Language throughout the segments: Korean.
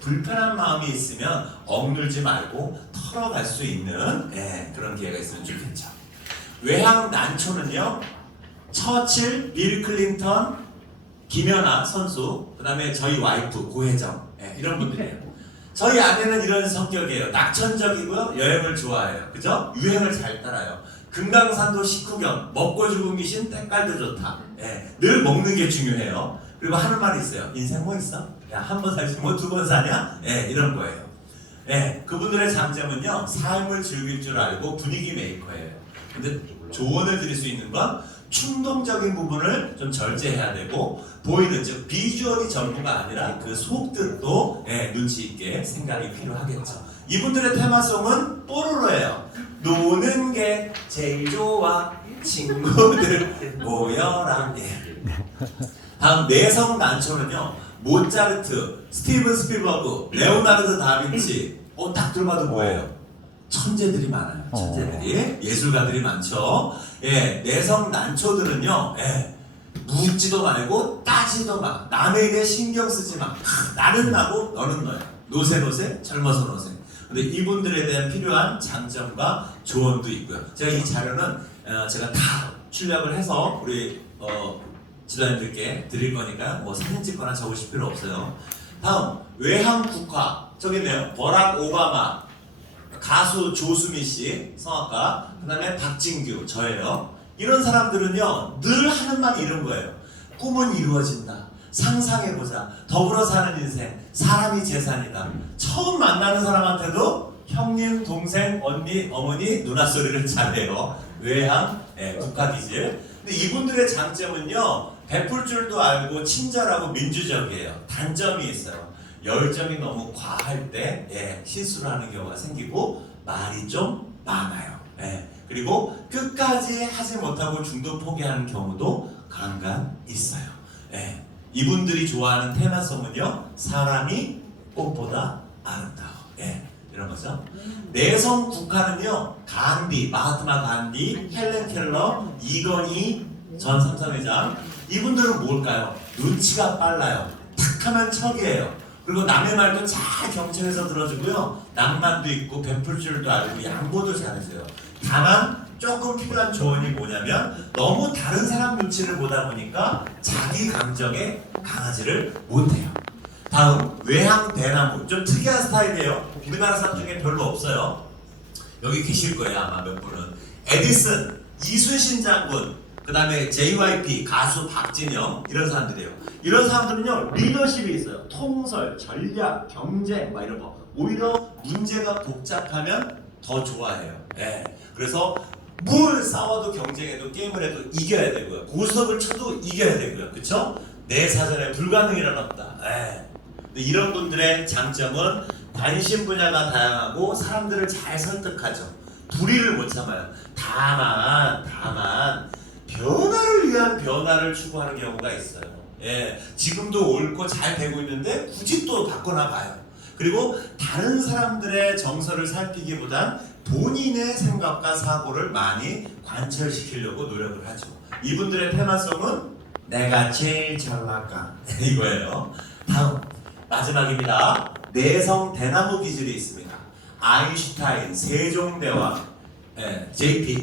불편한 마음이 있으면 억눌지 말고 털어갈 수 있는 그런 기회가 있으면 좋겠죠. 외향 난초는요, 처칠, 빌 클린턴, 김연아 선수, 그 다음에 저희 와이프 고혜정, 이런 분들이에요. 저희 아내는 이런 성격이에요. 낙천적이고요, 여행을 좋아해요. 그죠? 유행을 잘 따라요. 금강산도 식후경, 먹고 죽은 귀신 때깔도 좋다. 늘 먹는 게 중요해요. 그리고 하는 말이 있어요. 인생 뭐 있어? 야, 한 번 살지 뭐 두 번 사냐? 이런 거예요. 그분들의 장점은요, 삶을 즐길 줄 알고 분위기 메이커예요. 근데 조언을 드릴 수 있는 건 충동적인 부분을 좀 절제해야 되고, 보이는, 즉 비주얼이 전부가 아니라 그 속뜻도 눈치 있게 생각이 필요하겠죠. 이분들의 테마송은 뽀로로예요. 노는 게 제일 좋아, 친구들 모여라. 다음 내성 난초는요, 모차르트, 스티븐 스필버그, 레오나르도 다빈치, 딱 들어봐도 뭐예요? 천재들이 많아요. 천재들이, 예술가들이 많죠. 내성 난초들은요, 묻지도 말고 따지도 마, 남의 일에 신경 쓰지 마. 나는 나고 너는 너야. 노세 젊어서 노세. 근데 이분들에 대한 필요한 장점과 조언도 있고요. 제가 이 자료는 제가 다 출력을 해서 우리 지도자님들께 드릴 거니까 뭐 사진 찍거나 적으실 필요 없어요. 다음 외향 국화, 저기 있네요. 버락 오바마, 가수 조수미 씨, 성악가, 그 다음에 박진규, 저예요. 이런 사람들은요, 늘 하는 말이 이런 거예요. 꿈은 이루어진다. 상상해보자. 더불어 사는 인생. 사람이 재산이다. 처음 만나는 사람한테도 형님, 동생, 언니, 어머니, 누나 소리를 잘해요. 외향, 국화 기질. 근데 이분들의 장점은요, 베풀 줄도 알고 친절하고 민주적이에요. 단점이 있어요. 열정이 너무 과할 때 실수를 하는 경우가 생기고 말이 좀 많아요. 그리고 끝까지 하지 못하고 중도 포기하는 경우도 간간 있어요. 이분들이 좋아하는 테마송은요, 사람이 꽃보다 아름다워. 이런 거죠. 내성 국화는요, 간디, 마하트마 간디, 헬렌 켈러, 이건희 전 삼성회장, 이분들은 뭘까요? 눈치가 빨라요. 탁 하면 척이에요. 그리고 남의 말도 잘 경청해서 들어주고요, 낭만도 있고 베풀 줄도 알고 양보도 잘해줘요. 다만 조금 필요한 조언이 뭐냐면, 너무 다른 사람 눈치를 보다 보니까 자기 감정에 강하지를 못해요. 다음 외향 대나무, 좀 특이한 스타일이에요. 우리나라 사람 중에 별로 없어요. 여기 계실 거예요 아마 몇 분은. 에디슨, 이순신 장군, 그 다음에 JYP, 가수 박진영, 이런 사람들이에요. 이런 사람들은요, 리더십이 있어요. 통설, 전략, 경쟁, 막 이런 거. 오히려 문제가 복잡하면 더 좋아해요. 그래서 뭘 싸워도 경쟁해도 게임을 해도 이겨야 되고요. 고스톱을 쳐도 이겨야 되고요. 그쵸? 내 사전에 불가능이란 없다. 근데 이런 분들의 장점은 관심 분야가 다양하고 사람들을 잘 설득하죠. 불의를 못 참아요. 다만 변화를 위한 변화를 추구하는 경우가 있어요. 지금도 옳고 잘 되고 있는데 굳이 또 바꿔나가요. 그리고 다른 사람들의 정서를 살피기보단 본인의 생각과 사고를 많이 관철시키려고 노력을 하죠. 이분들의 테마성은 내가 제일 잘나가 이거예요. 다음 마지막입니다. 내성 대나무 기질이 있습니다. 아인슈타인, 세종대왕, JP,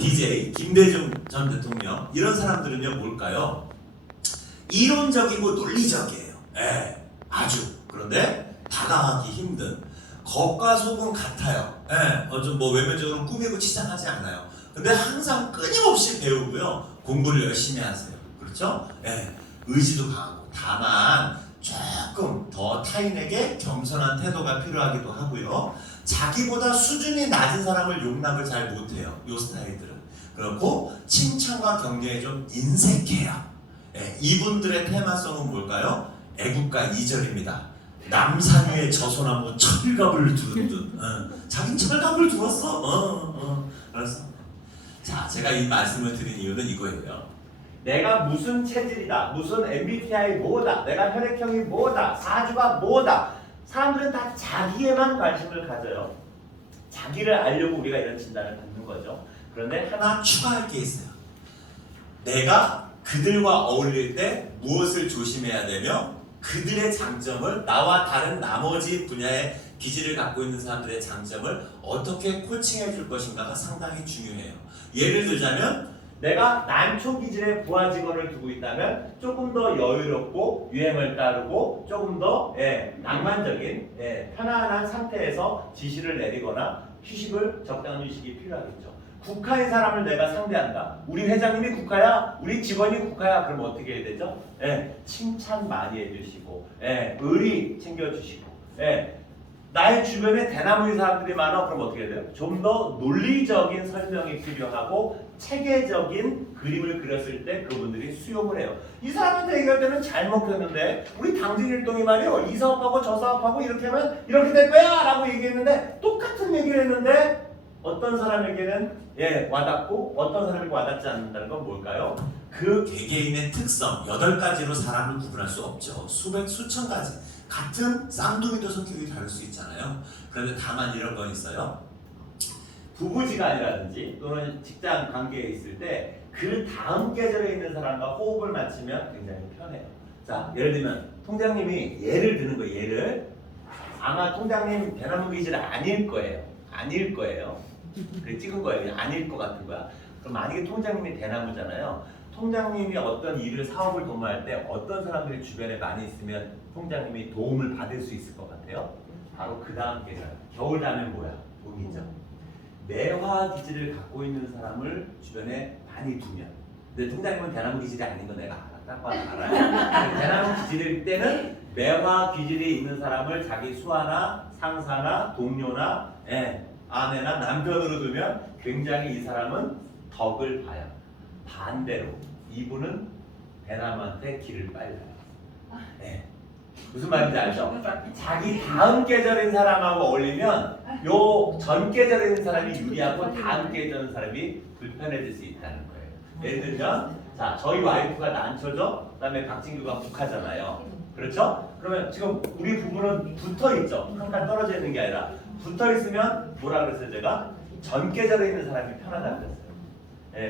DJ, 김대중 전 대통령, 이런 사람들은요, 뭘까요? 이론적이고 논리적이에요. 아주. 그런데 다가가기 힘든, 겉과 속은 같아요. 좀 뭐 외면적으로 꾸미고 치장하지 않아요. 근데 항상 끊임없이 배우고요, 공부를 열심히 하세요. 그렇죠? 의지도 강하고. 다만 조금 더 타인에게 겸손한 태도가 필요하기도 하고요, 자기보다 수준이 낮은 사람을 용납을 잘 못해요. 요 스타일들은. 그렇고 칭찬과 격려에 좀 인색해요. 이분들의 테마성은 뭘까요? 애국가 2절입니다. 남산 위에 저 소나무 철갑을 두른 듯. 자긴 철갑을 두었어. 그래서 자, 제가 이 말씀을 드린 이유는 이거예요. 내가 무슨 체질이다, 무슨 MBTI 뭐다, 내가 혈액형이 뭐다, 사주가 뭐다. 사람들은 다 자기에만 관심을 가져요. 자기를 알려고 우리가 이런 진단을 받는 거죠. 그런데 하나 추가할 게 있어요. 내가 그들과 어울릴 때 무엇을 조심해야 되며 그들의 장점을 나와 다른 나머지 분야의 기질을 갖고 있는 사람들의 장점을 어떻게 코칭해 줄 것인가가 상당히 중요해요. 예를 들자면 내가 난초 기질의 부하 직원을 두고 있다면 조금 더 여유롭고 유행을 따르고 조금 더 낭만적인 편안한 상태에서 지시를 내리거나 휴식을 적당한 휴식이 필요하겠죠. 국가의 사람을 내가 상대한다. 우리 회장님이 국가야, 우리 직원이 국가야. 그럼 어떻게 해야 되죠? 칭찬 많이 해주시고, 의리 챙겨주시고, 나의 주변에 대나무인 사람들이 많아. 그럼 어떻게 해야 돼요? 좀 더 논리적인 설명이 필요하고 체계적인 그림을 그렸을 때 그분들이 수용을 해요. 이 사람한테 얘기할 때는 잘 먹혔는데 우리 당진일동이 말이요, 이 사업하고 저 사업하고 이렇게 하면 이렇게 될 거야 라고 얘기했는데 똑같은 얘기를 했는데 어떤 사람에게는 와닿고 어떤 사람에게 와닿지 않는다는 건 뭘까요? 그 개개인의 특성 8가지로 사람을 구분할 수 없죠. 수백 수천 가지 같은 쌍둥이도 성격이 다를 수 있잖아요. 그런데 다만 이런 건 있어요. 부부지간이라든지 또는 직장 관계에 있을 때 그 다음 계절에 있는 사람과 호흡을 맞추면 굉장히 편해요. 자, 예를 들면 통장님이 예를 드는 거예요. 예를 아마 통장님 대나무 기질 아닐 거예요. 아닐 거예요. 그래 찍은 거예요. 그냥 아닐 것 같은 거야. 그럼 만약에 통장님이 대나무잖아요. 통장님이 어떤 일을 사업을 도모할 때 어떤 사람들이 주변에 많이 있으면 통장님이 도움을 받을 수 있을 것 같아요? 바로 그 다음 계절. 겨울 다음에 뭐야? 봄이죠. 매화 기질을 갖고 있는 사람을 주변에 많이 두면, 근데 통장님은 대나무 기질이 아닌 거 내가 알아. 딱 봐도 알아요. 대나무 기질일 때는 매화 기질이 있는 사람을 자기 수하나 상사나 동료나 아내나 남편으로 두면 굉장히 이 사람은 덕을 봐요. 반대로 이분은 대나무한테 길을 빨라요. 무슨 말인지 알죠? 자기 다음 계절인 사람하고 어울리면 요 전 계절에 있는 사람이 유리하고 다음 계절에 있는 사람이 불편해질 수 있다는 거예요. 예를 들면 자, 저희 와이프가 난초죠? 그 다음에 박진규가 북하잖아요. 그렇죠? 그러면 지금 우리 부부는 붙어있죠? 잠깐 떨어져 있는 게 아니라 붙어있으면 뭐라 그랬어요 제가? 전 계절에 있는 사람이 편하다고 그랬어요.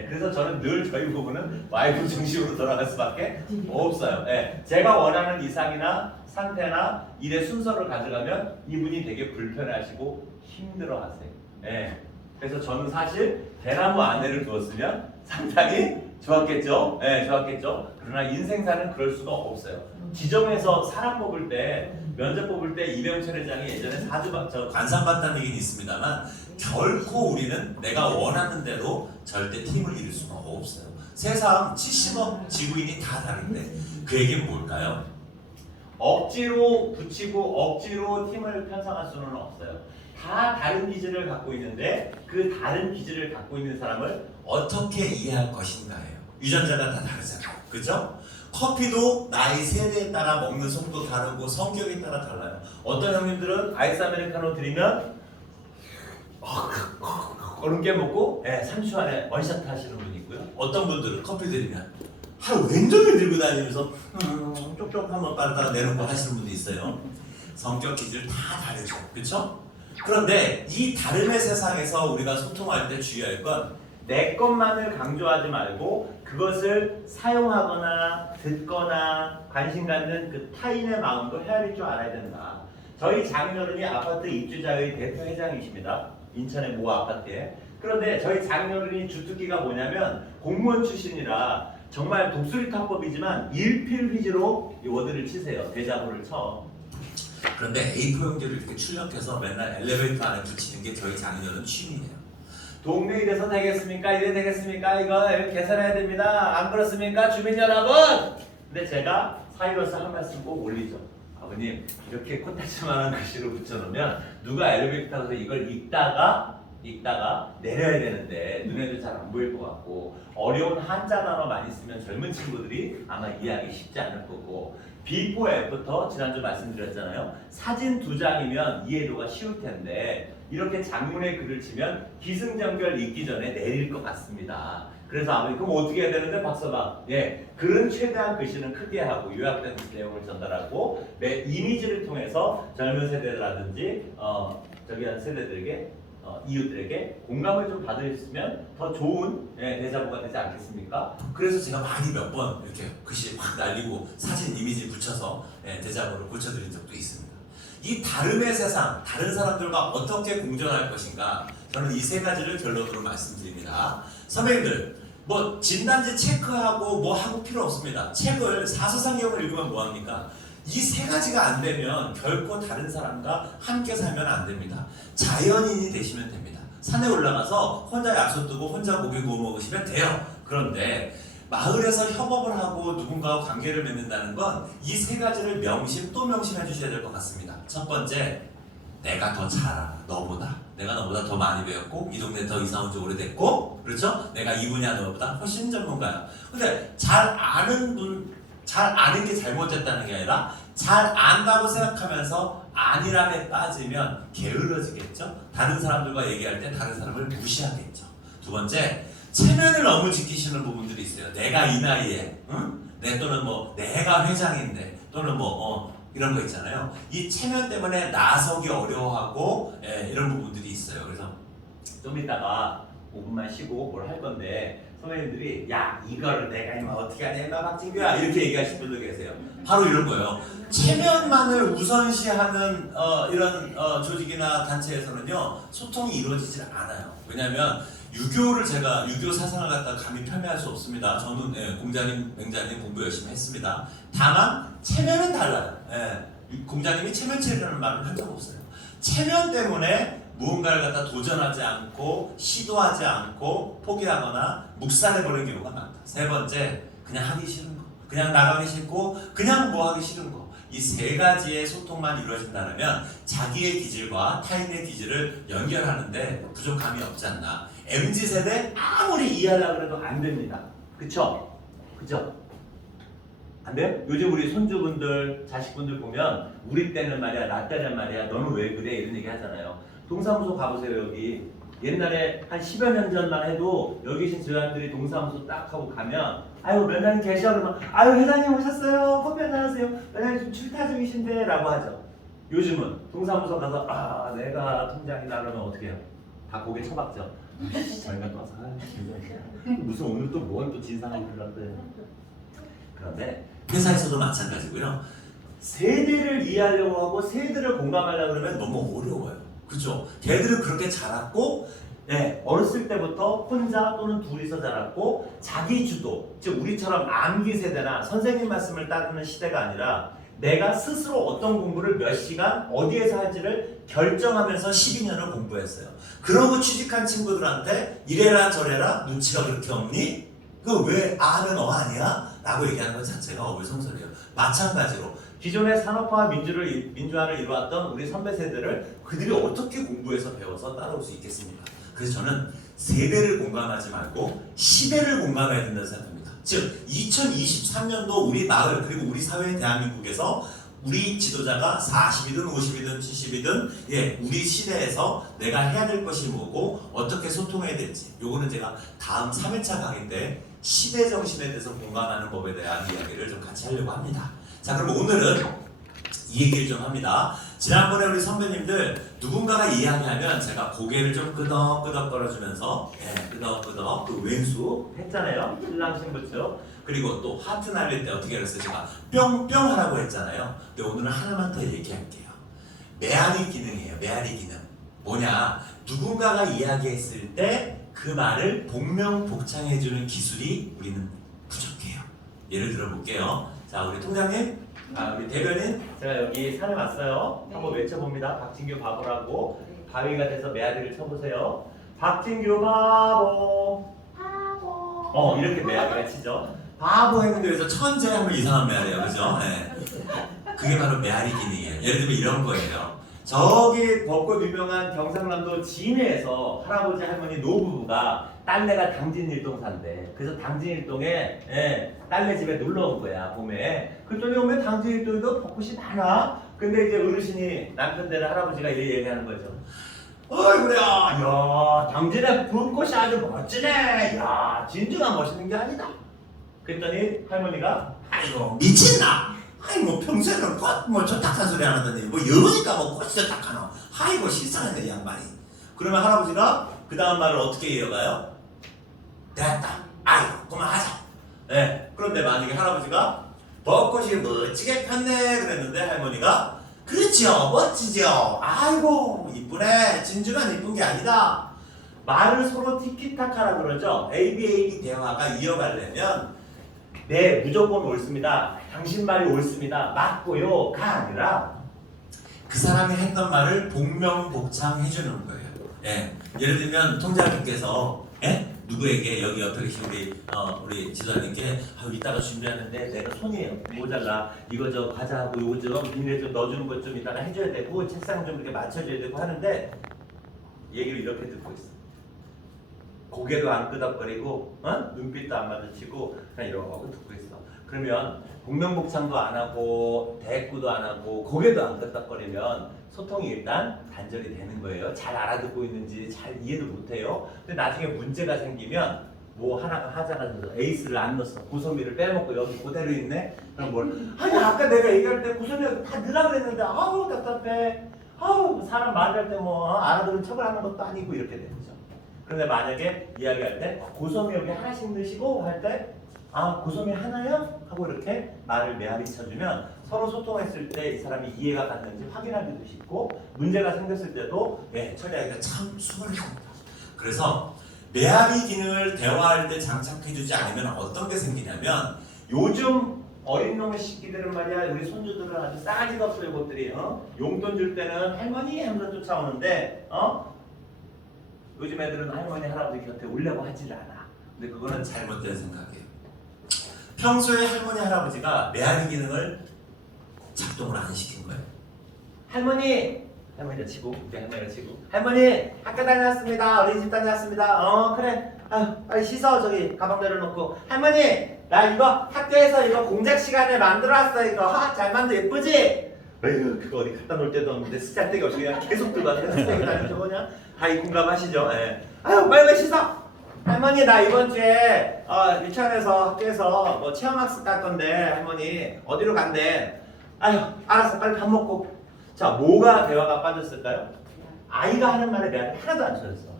그래서 저는 늘 저희 부부는 와이프 중심으로 돌아갈 수밖에 없어요. 제가 원하는 이상이나 상태나 일의 순서를 가져가면 이분이 되게 불편해하시고 힘들어하세요. 그래서 저는 사실 대나무 아내를 두었으면 상당히 좋았겠죠. 좋았겠죠. 그러나 인생사는 그럴 수가 없어요. 지점에서 사람 뽑을 때 면접 뽑을 때 이병철 회장이 예전에 관상 봤다는 얘기는 있습니다만 결코 우리는 내가 원하는 대로 절대 팀을 이룰 수가 없어요. 세상 70억 지구인이 다 다른데 그 얘기는 뭘까요? 억지로 붙이고 억지로 팀을 편성할 수는 없어요. 다 다른 기질을 갖고 있는데 그 다른 기질을 갖고 있는 사람을 어떻게 이해할 것인가예요. 유전자가 다 다르잖아요. 그죠? 커피도 나이 세대에 따라 먹는 속도 다르고 성격에 따라 달라요. 어떤 형님들은 아이스 아메리카노 드리면 그렇게 먹고 3초 안에 원샷 하시는 분이 있고요. 어떤 분들은 커피 드리면 하루 왼종일 들고 다니면서 쪽쪽 한번 빨다가 내놓고 하시는 분이 있어요. 성격 기질 다 다르죠. 그렇죠? 그런데 이 다름의 세상에서 우리가 소통할 때 주의할 건 내 것만을 강조하지 말고 그것을 사용하거나 듣거나 관심 갖는 그 타인의 마음도 헤아릴 줄 알아야 된다. 저희 장인어른이 아파트 입주자의 대표 회장이십니다. 인천의 모 아파트에. 그런데 저희 장인어른이 주특기가 뭐냐면 공무원 출신이라 정말 독수리 타법이지만 일필휘지로 워드를 치세요. 대자보를 쳐. 그런데 A4 용지를 이렇게 출력해서 맨날 엘리베이터 안에 붙이는 게 저희 장인어른 취미예요. 동네 이래서 되겠습니까? 이래 되겠습니까? 이거 계산해야 됩니다. 안 그렇습니까? 주민 여러분! 근데 제가 사이로서 한 말씀 꼭 올리죠. 아버님, 이렇게 코딱지만한 글씨로 붙여놓으면 누가 엘리베이터 타서 이걸 읽다가 내려야 되는데 눈에도 잘 안 보일 것 같고 어려운 한자 단어 많이 쓰면 젊은 친구들이 아마 이해하기 쉽지 않을 거고 비포 애프터 지난주 말씀드렸잖아요. 사진 2장이면 이해도가 쉬울 텐데 이렇게 장문의 글을 치면 기승전결 읽기 전에 내릴 것 같습니다. 그래서 아버님 그럼 어떻게 해야 되는데 박서방 글은 최대한 글씨는 크게 하고 요약된 내용을 전달하고 내 이미지를 통해서 젊은 세대라든지 저기 한 세대들에게 이웃들에게 공감을 좀 받으셨으면 더 좋은 대자보가 되지 않겠습니까? 그래서 제가 많이 몇 번 이렇게 글씨 확 날리고 사진 이미지 붙여서 대자보를 고쳐드린 적도 있습니다. 이 다름의 세상, 다른 사람들과 어떻게 공존할 것인가, 저는 이 세 가지를 결론으로 말씀드립니다. 선배님들, 뭐 진단지 체크하고 뭐 하고 필요 없습니다. 책을 사서상경을 읽으면 뭐합니까? 이 세 가지가 안 되면 결코 다른 사람과 함께 살면 안 됩니다. 자연인이 되시면 됩니다. 산에 올라가서 혼자 약속 두고 혼자 고기 구워 먹으시면 돼요. 그런데 마을에서 협업을 하고 누군가와 관계를 맺는다는 건 이 세 가지를 명심 또 명심해 주셔야 될 것 같습니다. 첫 번째, 내가 더 잘 알아. 너보다. 내가 너보다 더 많이 배웠고 이 동네 더 이사 온 지 오래됐고, 그렇죠? 내가 이 분야 너보다 훨씬 전문가야. 근데 잘 아는 게 잘못됐다는 게 아니라 잘 안다고 생각하면서 안일함에 빠지면 게을러지겠죠? 다른 사람들과 얘기할 때 다른 사람을 무시하겠죠. 두 번째, 체면을 너무 지키시는 부분들이 있어요. 내가 이 나이에, 응? 또는 뭐 내가 회장인데, 또는 이런 거 있잖아요. 이 체면 때문에 나서기 어려워하고 이런 부분들이 있어요. 그래서 좀 이따가 5분만 쉬고 뭘 할 건데 선배님들이 야 이거를 내가 이마 어떻게 하냐 이마 박진규야 이렇게 얘기하시는 분들 계세요. 바로 이런 거예요. 체면만을 우선시하는 이런 조직이나 단체에서는요 소통이 이루어지질 않아요. 왜냐하면 제가 유교 사상을 갖다 감히 폄훼할 수 없습니다. 저는 공자님, 맹자님 공부 열심히 했습니다. 다만 체면은 달라요. 공자님이 체면체리라는 말을 한 적 없어요. 체면 때문에 무언가를 갖다 도전하지 않고 시도하지 않고 포기하거나 묵살해버리는 경우가 많다. 세 번째, 그냥 하기 싫은 거, 그냥 나가기 싫고 그냥 뭐 하기 싫은 거. 이 세 가지의 소통만 이루어진다면 자기의 기질과 타인의 기질을 연결하는데 부족함이 없지 않나. MZ세대 아무리 이해하려고 해도 안 됩니다. 그쵸? 그죠? 안 돼요? 요즘 우리 손주분들, 자식분들 보면 우리 때는 말이야, 나 때는 말이야, 너는 왜 그래? 이런 얘기 하잖아요. 동사무소 가보세요. 여기 옛날에 한 10여 년 전만 해도 여기 계신 저한들이 동사무소 딱 하고 가면 아유 면장님 계셔 그러면 아유 회장님 오셨어요. 커피 한잔 하세요. 회장님 지금 출타 중이신데 라고 하죠. 요즘은 동사무소 가서 아 내가 통장이다 그러면 어떻게 해요? 다 고개 쳐박죠. 저희가 또 와서 무슨 오늘 또 뭔 또 진상하게 흘렀대. 그런데 회사에서도 마찬가지고요. 세대를 이해하려고 하고 세대를 공감하려고 그러면 너무 어려워요. 그죠? 걔들은 그렇게 자랐고 어렸을 때부터 혼자 또는 둘이서 자랐고 자기 주도, 즉 우리처럼 암기 세대나 선생님 말씀을 따르는 시대가 아니라 내가 스스로 어떤 공부를 몇 시간 어디에서 할지를 결정하면서 12년을 공부했어요. 그러고 취직한 친구들한테 이래라 저래라 눈치가 그렇게 없니? 그 왜 하면 아니야? 라고 얘기하는 것 자체가 어불성설이에요. 마찬가지로 기존의 산업화와 민주화를 이루었던 우리 선배 세대를 그들이 어떻게 공부해서 배워서 따라올 수 있겠습니까? 그래서 저는 세대를 공감하지 말고 시대를 공감해야 된다고 생각합니다. 즉 2023년도 우리 마을 그리고 우리 사회 대한민국에서 우리 지도자가 40이든 50이든 70이든 우리 시대에서 내가 해야 될 것이 뭐고 어떻게 소통해야 될지 요거는 제가 다음 3회차 강의 때 시대 정신에 대해서 공감하는 법에 대한 이야기를 좀 같이 하려고 합니다. 자 그럼 오늘은 이 얘기를 좀 합니다. 지난번에 우리 선배님들 누군가가 이야기하면 제가 고개를 좀 끄덕끄덕 걸어주면서 끄덕끄덕 그 왼수 했잖아요. 신랑 신부죠. 그리고 또 하트 날릴 때 어떻게 그랬어요? 제가 뿅뿅 하라고 했잖아요. 근데 오늘은 하나만 더 얘기할게요. 메아리 기능이에요. 메아리 기능. 뭐냐? 누군가가 이야기했을 때 그 말을 복명복창해주는 기술이 우리는 부족해요. 예를 들어 볼게요. 자 우리 통장님, 우리 대변인, 제가 여기 산에 왔어요. 한번 외쳐봅니다. 박진규 바보라고. 바위가 돼서 메아리를 쳐보세요. 박진규 바보. 바보. 이렇게 메아리가 치죠. 바보 했는데 그래서 천재 하면 이상한 메아리예요, 그죠? 그게 바로 메아리 기능이에요. 예를 들면 이런 거예요. 저기 벚꽃 유명한 경상남도 진해에서 할아버지 할머니 노부부가 딸내가 당진일동 산대. 그래서 당진일동에 딸내 집에 놀러 온 거야 봄에. 그랬더니 오면 당진일동에도 벚꽃이 많아. 근데 이제 어르신이 남편 되는 할아버지가 이렇게 얘기하는 거죠. 어이구야, 야 당진에 벚꽃이 아주 멋지네. 야 진주가 멋있는 게 아니다. 그랬더니 할머니가 아이고 미친나. 아이 뭐 평소에는 꽃뭐 좋다한 소리 안 하더니 뭐 여우니까 뭐 꽃이 좋다하노. 아이고 실상했네 양반이. 그러면 할아버지가 그 다음 말을 어떻게 이어가요? 됐다. 아이고 그만하자. 네. 그런데 만약에 할아버지가 벚꽃이 멋지게 폈네 그랬는데 할머니가 그렇죠 멋지죠. 아이고 이쁘네. 진주만 이쁜 게 아니다. 말을 서로 티키타카라 그러죠. ABAB 대화가 이어가려면 네 무조건 옳습니다. 당신 말이 옳습니다. 맞고요가 아니라 그 사람이 했던 말을 복명복창 해주는 거예요. 예. 예를 들면 통장님께서 예? 누구에게 여기 옆에 계신 우리 지도자님께 이따가 준비하는데 내가 손이 모자라 이거 저 과자하고 이거 좀 비닐에 좀 넣어주는 것 좀 이따가 해줘야 되고 책상 좀 이렇게 맞춰줘야 되고 하는데 얘기를 이렇게 듣고 있어. 고개도 안 끄덕거리고 눈빛도 안 마주치고 그냥 이러고 듣고 있어. 그러면 복명복창도 안 하고 대꾸도 안 하고 고개도 안 끄덕거리면 소통이 일단 단절이 되는 거예요. 잘 알아듣고 있는지 잘 이해도 못해요. 근데 나중에 문제가 생기면 뭐 하나가 하자가 돼서 에이스를 안 넣었어. 구소미를 빼먹고 여기 그대로 있네. 그럼 뭘? 아니 아까 내가 얘기할 때 구소미가 다 넣으라 그랬는데 아우 답답해. 아우 사람 말할 때 뭐 알아듣는 척을 하는 것도 아니고 이렇게 되는 거죠. 그런데 만약에 이야기할 때 고소미 여기 하나씩 넣으시고 할 때 아 고소미 하나요? 하고 이렇게 말을 메아리 쳐주면 서로 소통했을 때 이 사람이 이해가 갔는지 확인하기도 쉽고 문제가 생겼을 때도 처리하기가 참 수월합니다. 그래서 메아리 기능을 대화할 때 장착해주지 않으면 어떤 게 생기냐면 요즘 어린 놈의 새끼들은 말이야 우리 손주들은 아주 싸가지가 없어요. 것들이 용돈 줄 때는 할머니 하면서 쫓아오는데 요즘 애들은 할머니 할아버지 곁에 오려고 하질 않아. 근데 그거는 잘못된 생각이에요. 평소에 할머니 할아버지가 메아리 기능을 작동을 안 시킨 거예요. 할머니가 치고 우리 할머니가 치고 할머니 학교 다녀왔습니다. 어린이집 다녀왔습니다. 그래 빨리 씻어. 저기 가방 내려놓고 할머니 나 이거 학교에서 이거 공작 시간에 만들어왔어. 이거 잘 만들 예쁘지? 에휴 그거 어디 갖다 놓을 데도 없는데 쓰잘데기 없이 그냥 계속 들고 왔는데 쓰잘데기 다니 저거 그냥 다 공감하시죠? 아유 빨리 씻어. 할머니 나 이번 주에 유치원에서 학교에서 뭐 체험학습 갈 건데 할머니 어디로 간대? 아유 알았어 빨리 밥 먹고. 자 뭐가 대화가 빠졌을까요? 아이가 하는 말에 대한 하나도 안 쳐졌어.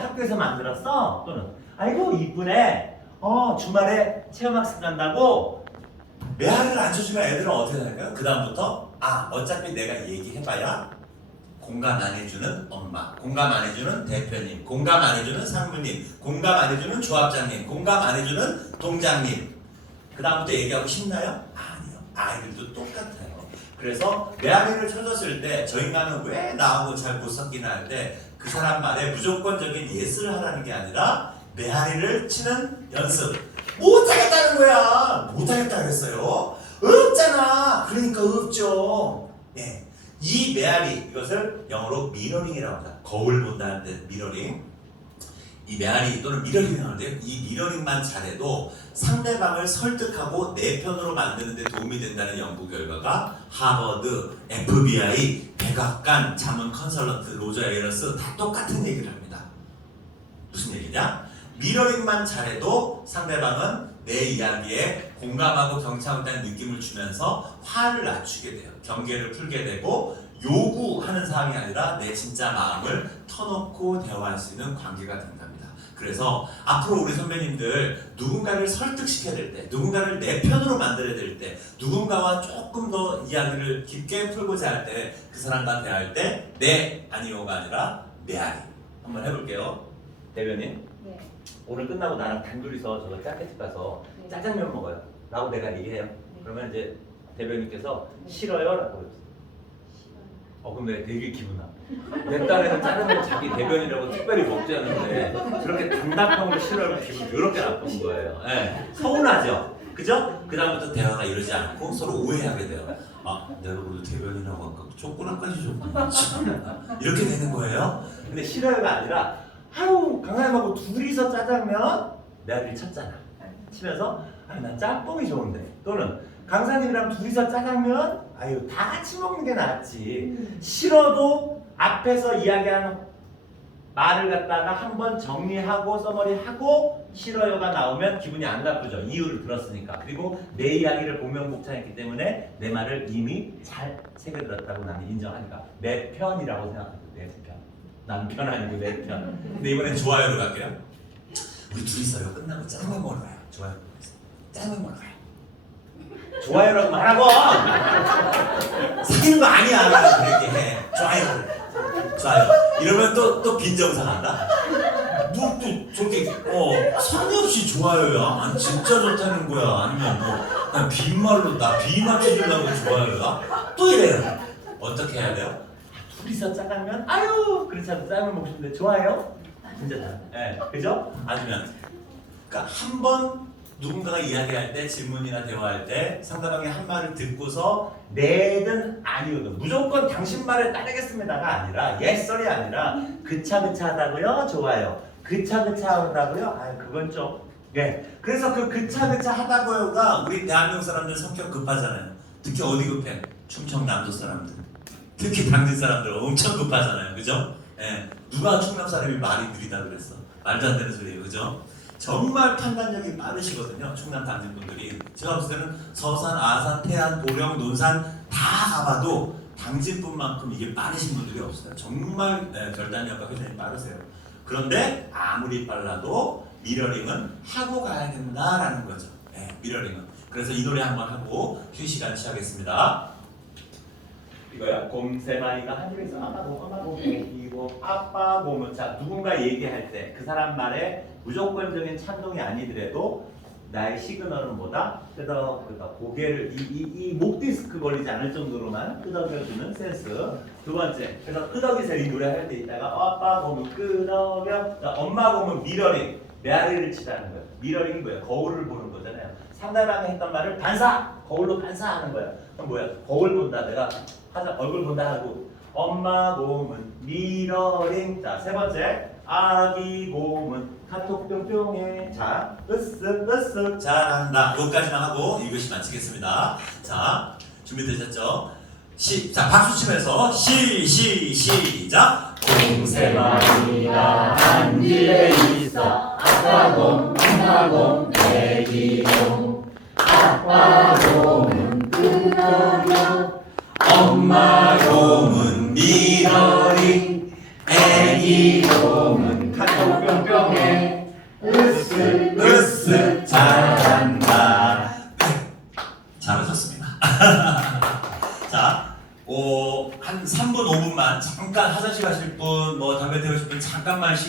학교에서 만들었어? 또는 아이고 이쁘네. 주말에 체험학습 간다고? 메아리를 안 쳐주면 애들은 어떻게 할까요? 그 다음부터 어차피 내가 얘기해봐야 공감 안 해주는 엄마, 공감 안 해주는 대표님, 공감 안 해주는 상무님, 공감 안 해주는 조합장님, 공감 안 해주는 동장님. 그 다음부터 얘기하고 싶나요? 아니요. 아이들도 똑같아요. 그래서 메아리를 쳐줬을 때 저 인간은 왜 나하고 잘 못 섞이나 할 때 그 사람 말에 무조건적인 예스를 하라는 게 아니라 메아리를 치는 연습. 못하겠다는 거야. 못하겠다 그랬어요. 없잖아. 그러니까 없죠. 이 메아리 이것을 영어로 미러링이라고 합니다. 거울 본다는 데 미러링. 이 메아리 또는 미러링을 하는데요. 이 미러링만 잘해도 상대방을 설득하고 내 편으로 만드는 데 도움이 된다는 연구 결과가 하버드, FBI, 백악관, 자문 컨설턴트, 로저 에이러스 다 똑같은 얘기를 합니다. 무슨 얘기냐? 미러링만 잘해도 상대방은 내 이야기에 공감하고 경청한다는 느낌을 주면서 화를 낮추게 돼요. 경계를 풀게 되고 요구하는 사항이 아니라 내 진짜 마음을 터놓고 대화할 수 있는 관계가 된답니다. 그래서 앞으로 우리 선배님들 누군가를 설득시켜야 될 때, 누군가를 내 편으로 만들어야 될 때, 누군가와 조금 더 이야기를 깊게 풀고자 할 때, 그 사람과 대화할 때 네, 아니요가 아니라 메아리. 한번 해볼게요. 대변인. 네. 오늘 끝나고 나랑 단둘이서 저거 짜게집 가서 짜장면 먹어요. 라고 내가 얘기해요. 그러면 이제 대변인께서 싫어요? 라고 그랬어. 그럼 내가 되게 기분 나빠. 내 딸애는 짜장면 자기 대변이라고 특별히 먹지 않는데 저렇게 당당하고 싫어하면 기분 더럽게 나쁜 거예요. 서운하죠? 그죠? 그 다음부터 대화가 이러지 않고 서로 오해하게 돼요. 내가 오늘 대변이라고 아까 초콜릿까지 줬구나. 이렇게 되는 거예요. 근데 싫어요가 아니라 강사님하고 둘이서 짜장면 내가 쳤잖아. 치면서 난 짬뽕이 좋은데 또는 강사님이랑 둘이서 짜장면 다 같이 먹는 게 낫지. 싫어도 앞에서 이야기한 말을 갖다가 한번 정리하고 써머리하고 싫어요가 나오면 기분이 안 나쁘죠. 이유를 들었으니까. 그리고 내 이야기를 복명복창했기 때문에 내 말을 이미 잘 새겨들었다고 나는 인정하니까 내 편이라고 생각합니다. 내 편. 남편 아니고 내 편. 근데 이번엔 좋아요로 갈게요. 우리 둘이서 이거 끝나고 짜장면 먹으러 가요. 좋아요. 짜장면 먹으러 가요. 좋아요라고 말하고. 사귀는 거 아니야. 그렇게 해. 좋아요. 좋아요. 이러면 또 빈정상한다. 뭐 또 저렇게 성의 없이 좋아요야. 아니 진짜 좋다는 거야. 아니면 뭐 그냥 빈말로 나 비 맞춰주려고 좋아요야. 또 이래요. 어떻게 해야 돼요? 둘이서 짜장면? 아유 그렇지 않아도 짜장면 먹고 싶은데 좋아요? 진짜 잘. 예, 그죠? 아니면 그러니까 한 번 누군가가 이야기할 때 질문이나 대화할 때 상대방의 한 말을 듣고서 네든 아니거든 무조건 당신 말을 따르겠습니다가 아니라 예썰이 아니라 그차그차하다고요? 좋아요. 그차그차하다고요? 아 그건 좀 그래서 그 그차그차 하다고요가 우리 대한민국 사람들 성격 급하잖아요. 특히 어디 급해? 충청남도 사람들 특히 당진 사람들 엄청 급하잖아요. 그죠? 예. 누가 충남 사람이 말이 느리다 그랬어? 말도 안 되는 소리예요. 그죠? 정말 판단력이 빠르시거든요. 충남 당진 분들이. 제가 봤을 때는 서산, 아산, 태안, 보령, 논산 다 가봐도 당진분만큼 이게 빠르신 분들이 없어요. 정말 결단력과 회전이 빠르세요. 그런데 아무리 빨라도 미러링은 하고 가야 된다라는 거죠. 미러링은. 그래서 이 노래 한번 하고 휴 시간 취하겠습니다. 이거야. 곰새마리가 하늘에서 아빠고 이고 아빠 보면 자 누군가 얘기할 때 그 사람 말에 무조건적인 찬동이 아니더라도 나의 시그널은 뭐다? 끄덕끄덕 고개를 이 목 디스크 걸리지 않을 정도로만 끄덕여주는 센스. 두 번째, 그래서 끄덕이서 이 노래 할 때 있다가 아빠 보면 끄덕여, 엄마 보면 미러링, 메아리를 치라는 거예요. 미러링이 뭐야? 거울을 보는 거잖아요. 상대방이 했던 말을 반사, 거울로 반사하는 거야. 그럼 뭐야? 거울 본다. 내가 얼굴 본다 하고 엄마 보면 미러링. 자, 세 번째, 아기 보면 카톡 뿅뿅해. 자, 으쓱 잘한다. 여기까지만 하고 이것이 마치겠습니다. 자, 준비되셨죠? 자, 박수 치면서 시작! 곰새마리가 한 집에 있어 아빠곰 엄마곰 애기곰 아빠곰은 끄덕여 엄마곰은 미러링 애기곰은 카톡 뿅뿅해 으쓱 잘한다. 잘하셨습니다. 자, 한 3분 5분만 잠깐 화장실 가실 분, 뭐 담배 태우실 분 잠깐만 쉬고